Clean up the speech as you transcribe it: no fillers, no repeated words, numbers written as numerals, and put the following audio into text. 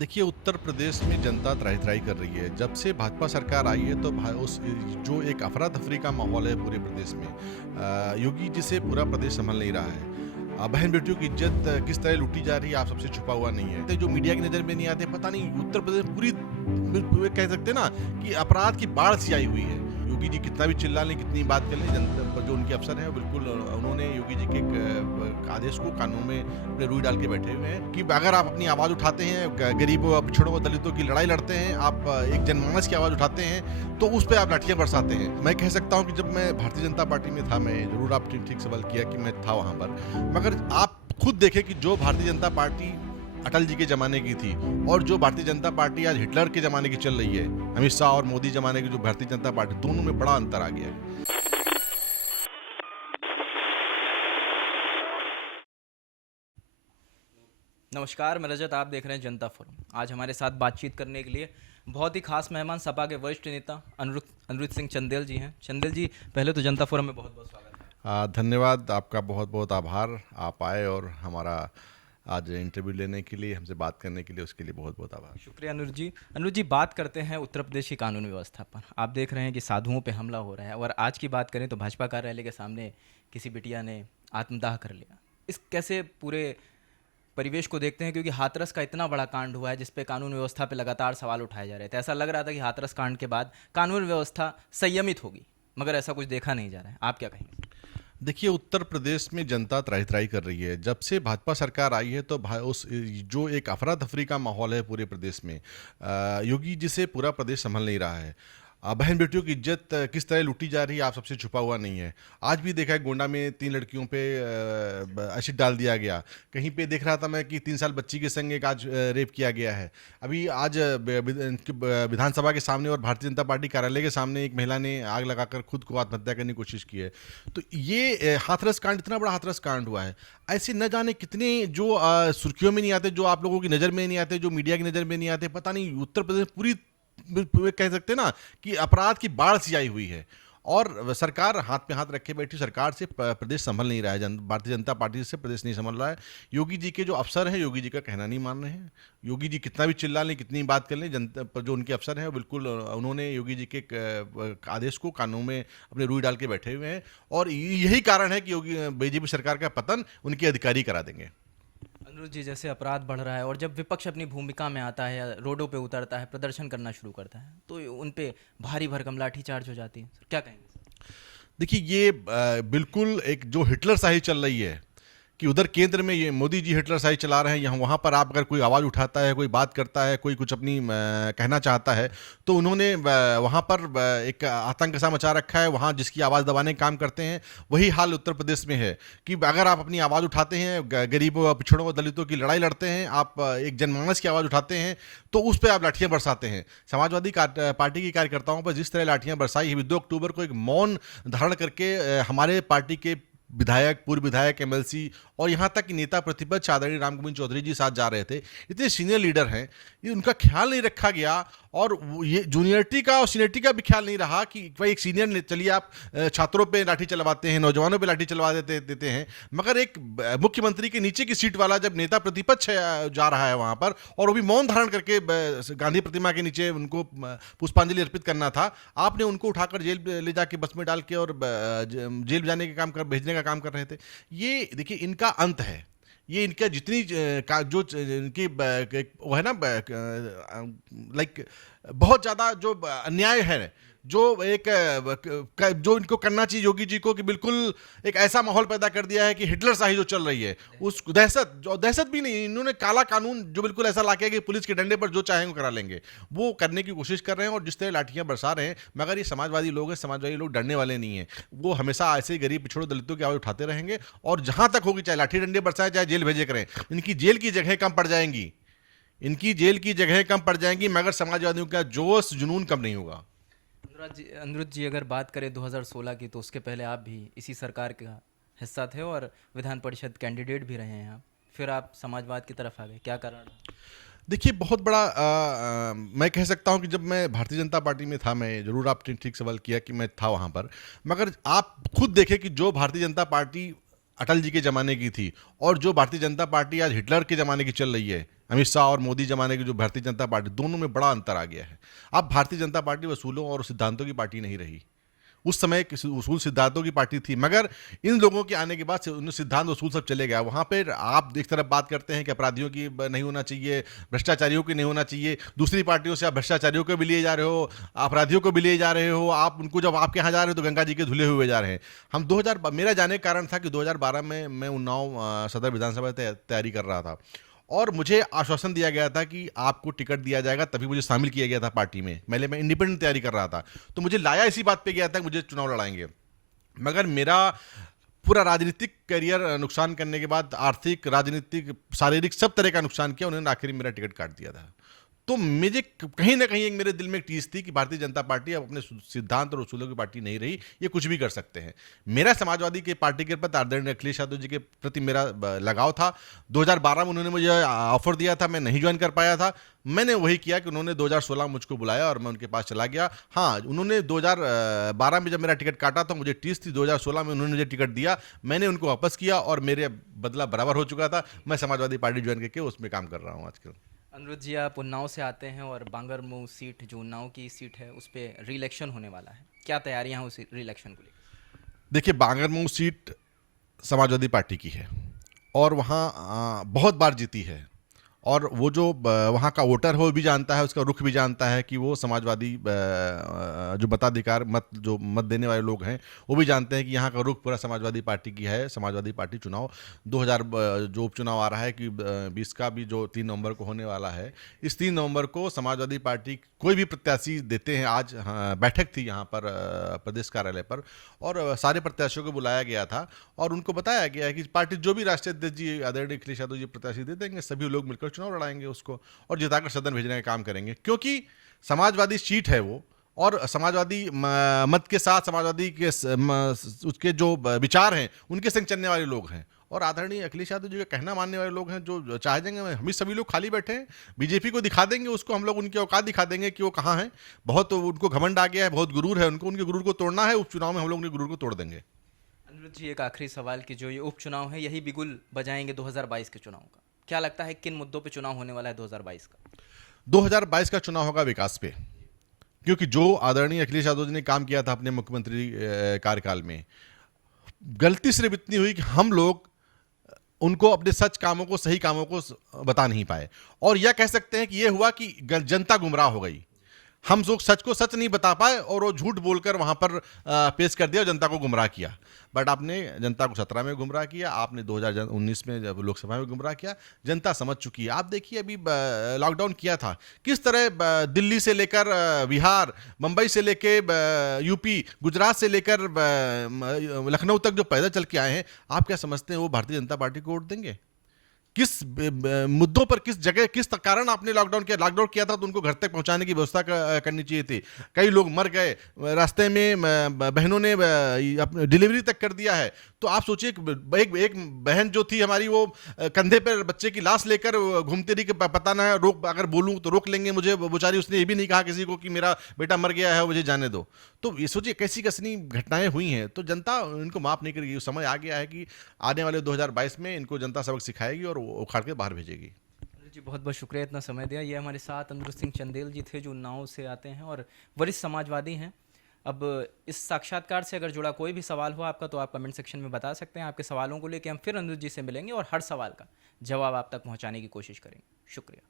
देखिए, उत्तर प्रदेश में जनता त्राही-त्राही कर रही है। जब से भाजपा सरकार आई है तो भा उस जो एक अफरा-तफरी का माहौल है पूरे प्रदेश में, योगी जी से पूरा प्रदेश सँभल नहीं रहा है। बहन-बेटियों की इज़्ज़त किस तरह लूटी जा रही है, आप सबसे छुपा हुआ नहीं है। तो जो मीडिया की नज़र में नहीं आते, पता नहीं उत्तर प्रदेश पूरी कह सकते हैं ना कि अपराध की बाढ़ सी आई हुई है। योगी जी कितना भी चिल्ला लें, कितनी बात कर लें, जनता पर जो उनके अफ़सर हैं, वो बिल्कुल उन्होंने योगी जी के एक आदेश को कानून में अपने रुई डाल के बैठे हुए हैं कि अगर आप अपनी आवाज़ उठाते हैं, गरीबों, पिछड़ों और दलितों की लड़ाई लड़ते हैं, आप एक जनमानस की आवाज़ उठाते हैं, तो उस पे आप लाठियाँ बरसाते हैं। मैं कह सकता हूँ कि जब मैं भारतीय जनता पार्टी में था, मैं ज़रूर आप ठीक सवाल किया कि मैं था वहाँ पर, मगर आप खुद देखें कि जो भारतीय जनता पार्टी अटल जी के ज़माने की थी और जो भारतीय जनता पार्टी आज हिटलर के ज़माने की चल रही है, अमित शाह और मोदी ज़माने की जो भारतीय जनता पार्टी, दोनों में बड़ा अंतर आ गया है। नमस्कार, मैं रजत। आप देख रहे हैं जनता फोरम। आज हमारे साथ बातचीत करने के लिए बहुत ही खास मेहमान सपा के वरिष्ठ नेता अनिरुद्ध सिंह चंदेल जी हैं। चंदेल जी, पहले तो जनता फोरम में बहुत बहुत स्वागत है। धन्यवाद, आपका बहुत-बहुत आभार। आप आए और हमारा आज इंटरव्यू लेने के लिए, हमसे बात करने के लिए, उसके लिए बहुत-बहुत आभार। शुक्रिया अनिरुद्ध जी। अनिरुद्ध जी, बात करते हैं उत्तर प्रदेश की कानून व्यवस्था पर। आप देख रहे हैं कि साधुओं पे हमला हो रहा है, और आज की बात करें तो भाजपा कार्यालय के सामने किसी बिटिया ने आत्मदाह कर लिया। इस कैसे पूरे परिवेश को देखते हैं, क्योंकि हाथरस का इतना बड़ा कांड हुआ है जिस पे कानून व्यवस्था पे लगातार सवाल उठाए जा रहे थे। ऐसा लग रहा था कि हाथरस कांड के बाद कानून व्यवस्था संयमित होगी, मगर ऐसा कुछ देखा नहीं जा रहा है। आप क्या कहेंगे? देखिए, उत्तर प्रदेश में जनता त्राही-त्राही कर रही है। जब से भाजपा सरकार आई है तो जो एक अफरा-तफरी का माहौल है पूरे प्रदेश में, योगी जी से पूरा प्रदेश सँभल नहीं रहा है। बहन-बेटियों की इज़्ज़त किस तरह लूटी जा रही है, आप सबसे छुपा हुआ नहीं है। आज भी देखा है, गोंडा में 3 लड़कियों पे एसिड डाल दिया गया। कहीं पे देख रहा था मैं कि 3 साल बच्ची के संग एक आज रेप किया गया है। अभी आज विधानसभा के सामने और भारतीय जनता पार्टी कार्यालय के सामने एक महिला ने आग लगाकर खुद को आत्महत्या करने की कोशिश की है। तो ये हाथरस कांड, इतना बड़ा हाथरस कांड हुआ है। ऐसे न जाने कितने जो सुर्खियों में नहीं आते, जो आप लोगों की नज़र में नहीं आते, जो मीडिया की नज़र में नहीं आते, पता नहीं उत्तर प्रदेश पूरी कह सकते हैं ना कि अपराध की बाढ़ सी आई हुई है। और सरकार हाथ पे हाथ रखे बैठी, सरकार से प्रदेश संभल नहीं रहा है। भारतीय जनता पार्टी से प्रदेश नहीं संभल रहा है। योगी जी के जो अफसर हैं, योगी जी का कहना नहीं मान रहे हैं। योगी जी कितना भी चिल्ला लें, कितनी बात कर लें, जनता पर जो उनके अफसर हैं, वो बिल्कुल उन्होंने योगी जी के एक आदेश को कानून में अपने रुई डाल के बैठे हुए हैं। और यही कारण है कि योगी बीजेपी सरकार का पतन उनके अधिकारी करा देंगे। अनिरुद्ध जी, जैसे अपराध बढ़ रहा है और जब विपक्ष अपनी भूमिका में आता है या रोडों पे उतरता है, प्रदर्शन करना शुरू करता है, तो उन पे भारी भरकम लाठीचार्ज हो जाती है। क्या कहेंगे? देखिए, ये बिल्कुल एक जो हिटलर शाही चल रही है कि उधर केंद्र में ये मोदी जी हिटलर शाही चला रहे हैं, यहाँ वहाँ पर आप अगर कोई आवाज़ उठाता है, कोई बात करता है, कोई कुछ अपनी कहना चाहता है, तो उन्होंने वहाँ पर एक आतंक सा मचा रखा है। वहाँ जिसकी आवाज़ दबाने का काम करते हैं, वही हाल उत्तर प्रदेश में है कि अगर आप अपनी आवाज़ उठाते हैं, गरीबों, पिछड़ों और दलितों की लड़ाई लड़ते हैं, आप एक जनमानस की आवाज़ उठाते हैं, तो उस पर आप लाठियाँ बरसाते हैं। समाजवादी पार्टी के कार्यकर्ताओं पर जिस तरह लाठियाँ बरसाई है, 2 अक्टूबर को एक मौन धारण करके हमारे पार्टी के विधायक, पूर्व विधायक, एमएलसी और यहाँ तक कि नेता प्रतिपक्ष आदरणीय रामगोविंद चौधरी जी साथ जा रहे थे। इतने सीनियर लीडर हैं, ये उनका ख्याल नहीं रखा गया। और ये जूनियरिटी का और सीनियरिटी का भी ख्याल नहीं रहा कि भाई एक सीनियर ने, चलिए आप छात्रों पे लाठी चलवाते हैं, नौजवानों पे लाठी चलवा देते हैं, मगर एक मुख्यमंत्री के नीचे की सीट वाला जब नेता प्रतिपक्ष जा रहा है वहाँ पर, और वो भी मौन धारण करके गांधी प्रतिमा के नीचे उनको पुष्पांजलि अर्पित करना था, आपने उनको उठाकर जेल ले जाके बस में डाल के और जेल जाने के भेजने का काम कर रहे थे। ये देखिए, इनका अंत है। ये इनका जितनी इनकी वो है ना, लाइक बहुत ज़्यादा जो अन्याय है, जो एक जो इनको करना चाहिए योगी जी को, कि बिल्कुल एक ऐसा माहौल पैदा कर दिया है कि हिटलर शाही जो चल रही है, उस दहशत भी नहीं, इन्होंने काला कानून जो बिल्कुल ऐसा ला के कि पुलिस के डंडे पर जो चाहेंगे करा लेंगे, वो करने की कोशिश कर रहे हैं। और जिस तरह लाठियां बरसा रहे हैं, मगर ये समाजवादी लोग हैं, समाजवादी लोग डरने वाले नहीं हैं। वो हमेशा ऐसे ही गरीब, पिछड़ों, दलितों की आवाज़ उठाते रहेंगे, और जहां तक होगी, चाहे लाठी डंडे बरसाएं, चाहे जेल भेजे करें, इनकी जेल की जगह कम पड़ जाएंगी, इनकी जेल की जगह कम पड़ जाएंगी, मगर समाजवादियों का जोश जुनून कम नहीं होगा। अनिरुद्ध जी, अगर बात करें 2016 की, तो उसके पहले आप भी इसी सरकार का हिस्सा थे और विधान परिषद कैंडिडेट भी रहे हैं आप। फिर आप समाजवाद की तरफ आ गए, क्या कारण रहा? देखिए, बहुत बड़ा मैं कह सकता हूँ कि जब मैं भारतीय जनता पार्टी में था, मैं ज़रूर आप ठीक सवाल किया कि मैं था वहाँ पर, मगर आप खुद देखें कि जो भारतीय जनता पार्टी अटल जी के ज़माने की थी और जो भारतीय जनता पार्टी आज हिटलर के ज़माने की चल रही है, अमित शाह और मोदी जमाने की जो भारतीय जनता पार्टी, दोनों में बड़ा अंतर आ गया है। अब भारतीय जनता पार्टी वसूलों और सिद्धांतों की पार्टी नहीं रही। उस समय उसूल सिद्धांतों की पार्टी थी, मगर इन लोगों के आने के बाद से उन सिद्धांत उसूल सब चले गया। वहाँ पे आप एक तरफ बात करते हैं कि अपराधियों की नहीं होना चाहिए, भ्रष्टाचारियों की नहीं होना चाहिए, दूसरी पार्टियों से आप भ्रष्टाचारियों को भी लिए जा रहे हो, अपराधियों को भी लिए जा रहे हो। आप उनको जब आपके यहाँ जा रहे हो तो गंगा जी के धुले हुए जा रहे हैं। हम 2000 मेरा जाने का कारण था कि 2012 में मैं उन्नाव सदर विधानसभा तैयारी कर रहा था, और मुझे आश्वासन दिया गया था कि आपको टिकट दिया जाएगा, तभी मुझे शामिल किया गया था पार्टी में। पहले मैं इंडिपेंडेंट तैयारी कर रहा था, तो मुझे लाया इसी बात पे गया था कि मुझे चुनाव लड़ाएंगे। मगर मेरा पूरा राजनीतिक करियर नुकसान करने के बाद, आर्थिक, राजनीतिक, शारीरिक सब तरह का नुकसान किया, उन्होंने आखिर में मेरा टिकट काट दिया था। तो मुझे कहीं ना कहीं एक मेरे दिल में एक टीस थी कि भारतीय जनता पार्टी अब अपने सिद्धांत और उसूलों की पार्टी नहीं रही, ये कुछ भी कर सकते हैं। मेरा समाजवादी की पार्टी के प्रति, आदरणीय अखिलेश यादव जी के प्रति मेरा लगाव था। 2012 में उन्होंने मुझे ऑफर दिया था, मैं नहीं ज्वाइन कर पाया था। मैंने वही किया कि उन्होंने 2016 मुझको बुलाया और मैं उनके पास चला गया। हाँ, उन्होंने 2012 में जब मेरा टिकट काटा तो मुझे टीस थी, 2016 में उन्होंने मुझे टिकट दिया, मैंने उनको वापस किया और मेरे बदला बराबर हो चुका था। मैं समाजवादी पार्टी ज्वाइन करके उसमें काम कर रहा हूँ आजकल। अनिरुद्ध जी, आप उन्नाव से आते हैं और बांगरमऊ सीट, जो उन्नाव की सीट है, उस पे री इलेक्शन होने वाला है। क्या तैयारियां हैं उस री इलेक्शन को लेकर? देखिए, बांगरमऊ सीट समाजवादी पार्टी की है और वहाँ बहुत बार जीती है, और वो जो वहाँ का वोटर है वो भी जानता है, उसका रुख भी जानता है कि वो समाजवादी जो मताधिकार मत देने वाले लोग हैं वो भी जानते हैं कि यहाँ का रुख पूरा समाजवादी पार्टी की है। समाजवादी पार्टी चुनाव 2000 जो उपचुनाव आ रहा है कि 20 का भी जो 3 नवंबर को होने वाला है, इस 3 नवंबर को समाजवादी पार्टी कोई भी प्रत्याशी देते हैं। आज बैठक थी यहाँ पर प्रदेश कार्यालय पर, और सारे प्रत्याशियों को बुलाया गया था और उनको बताया गया है कि पार्टी जो भी राष्ट्रीय अध्यक्ष जी आदरणीय अखिलेश यादव जी प्रत्याशी दे देंगे, सभी लोग मिलकर चुनाव लड़ाएंगे उसको और जिताकर सदन भेजने का काम करेंगे। क्योंकि समाजवादी सीट है वो, और समाजवादी मत के साथ समाजवादी के उसके जो विचार हैं उनके संग चलने वाले लोग हैं, और आदरणीय अखिलेश यादव जी का कहना मानने वाले लोग हैं, जो चाह देंगे। हम ही सभी लोग खाली बैठे हैं, बीजेपी को दिखा देंगे, उसको हम लोग उनकी औकात दिखा देंगे कि वो कहाँ हैं। बहुत उनको घमंड आ गया है, बहुत गुरूर है उनको, उनके गुरूर को तोड़ना है। उपचुनाव में हम लोग उनके गुरूर को तोड़ देंगे। अनिरुद्ध जी, एक आखिरी सवाल कि जो ये उपचुनाव है, यही बिगुल बजाएंगे 2022 के चुनाव का। क्या लगता है किन मुद्दों पे चुनाव होने वाला है 2022 का? 2022 का चुनाव होगा विकास पे, क्योंकि जो आदरणीय अखिलेश यादव जी ने काम किया था अपने मुख्यमंत्री कार्यकाल में, गलती सिर्फ इतनी हुई कि हम लोग उनको अपने सच कामों को, सही कामों को बता नहीं पाए, और यह कह सकते हैं कि यह हुआ कि जनता गुमराह हो गई। हम लोग सच को सच नहीं बता पाए और वो झूठ बोलकर वहां पर पेश कर दिया और जनता को गुमराह किया। बट आपने जनता को 17 में गुमराह किया, आपने 2019 में जब लोकसभा में गुमराह किया। जनता समझ चुकी है। आप देखिए, अभी लॉकडाउन किया था, किस तरह दिल्ली से लेकर बिहार, मुंबई से लेकर यूपी, गुजरात से लेकर लखनऊ तक जो पैदल चल के आए हैं, आप क्या समझते हैं वो भारतीय जनता पार्टी को वोट देंगे? किस मुद्दों पर, किस जगह, किस कारण आपने लॉकडाउन किया था? तो उनको घर तक पहुंचाने की व्यवस्था करनी चाहिए थी। कई लोग मर गए रास्ते में, बहनों ने डिलीवरी तक कर दिया है। तो आप सोचिए, एक बहन जो थी हमारी, वो कंधे पर बच्चे की लाश लेकर घूमती रही कि पता ना रोक, अगर बोलूं तो रोक लेंगे मुझे। बेचारी, उसने ये भी नहीं कहा किसी को कि मेरा बेटा मर गया है, मुझे जाने दो। तो ये सोचिए कैसी कसनी घटनाएं हुई हैं। तो जनता इनको माफ नहीं करेगी। समय आ गया है कि आने वाले 2022 में इनको जनता सबक सिखाएगी और उखाड़ के बाहर भेजेगी। जी, बहुत बहुत शुक्रिया इतना समय दिया। ये हमारे साथ अनिरुद्ध सिंह चंदेल जी थे, जो उन्नाव से आते हैं और वरिष्ठ समाजवादी हैं। अब इस साक्षात्कार से अगर जुड़ा कोई भी सवाल हो आपका, तो आप कमेंट सेक्शन में बता सकते हैं। आपके सवालों को लेकर हम फिर अनिरुद्ध जी से मिलेंगे और हर सवाल का जवाब आप तक पहुंचाने की कोशिश करेंगे। शुक्रिया।